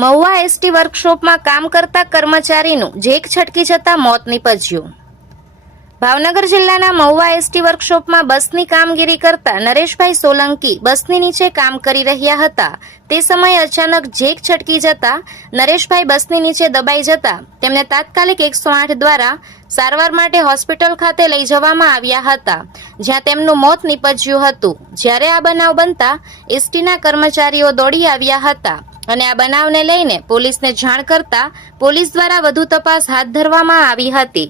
Mahuva ST વર્કશોપમાં કામ કરતા કર્મચારીનું જેક છટકી જતા મોત નીપજ્યું. ભાવનગર જિલ્લાના મહુવા એસટી વર્કશોપમાં બસની કામગીરી કરતા નરેશભાઈ સોલંકી બસની નીચે કામ કરી રહ્યા હતા. તે સમયે અચાનક જેક છટકી જતા નરેશભાઈ બસની નીચે દબાઈ જતા તેમને તાત્કાલિક એકસો આઠ દ્વારા સારવાર માટે હોસ્પિટલ ખાતે લઈ જવામાં આવ્યા હતા, જ્યાં તેમનું મોત નીપજ્યું હતું. જ્યારે આ બનાવ બનતા એસટીના કર્મચારીઓ દોડી આવ્યા હતા. અને આ બનાવને લઈને પોલીસને જાણ કરતા પોલીસ દ્વારા વધુ તપાસ હાથ ધરવામાં આવી હતી.